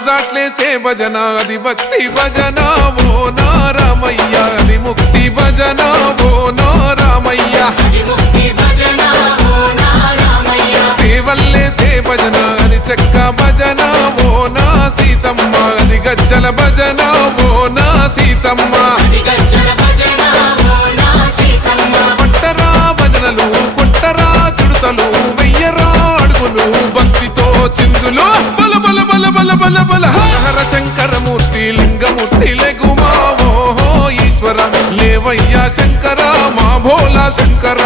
జాట్లేసే భజన అది భక్తి భజన ఓ నా రామయ్య అది ముక్తి భజన ఓ నా రామయ్య సేవల్లేసే భజన అది చెక్క భజన ఓ నా సీతమ్మ అది గజ్జల భజన ఓ నా సీతమ్మ పట్టరా భజనలు కొట్టరా చిడుతలు వెయ్యరా అడుగులు భక్తితో చిందులు బల బల బల బల బల బల హర శంకరమూర్తి లింగమూర్తి లెగుమా ఓహో ఈశ్వర లేవయ్యా శంకర మా భోలా శంకర